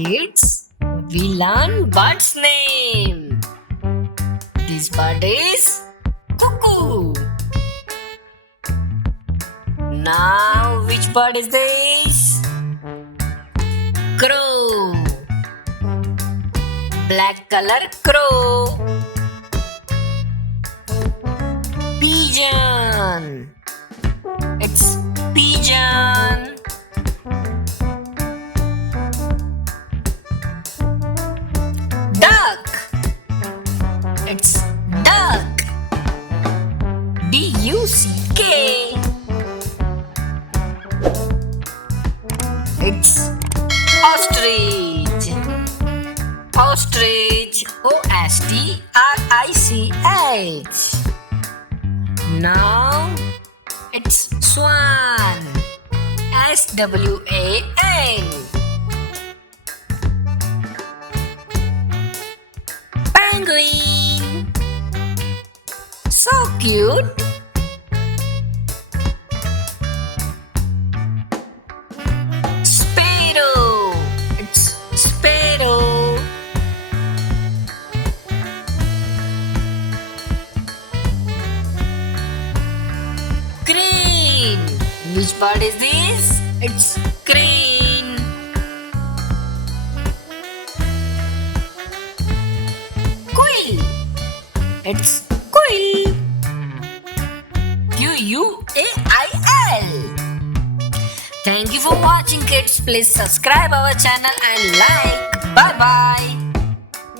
Kids, we learn bird's name. This bird is cuckoo. Now, which bird is this? Crow. Black color crow. Pigeon. It's pigeon. Duck. It's duck. D-U-C-K. It's ostrich. Ostrich. O-S-T-R-I-C-H. Now it's swan. S-W-A-N. Penguin. So cute. Sparrow. It's sparrow. Crane. Which bird is this? It's crane. Quail. It's quail. Quail. Thank you for watching, kids. Please subscribe our channel and like. Bye bye.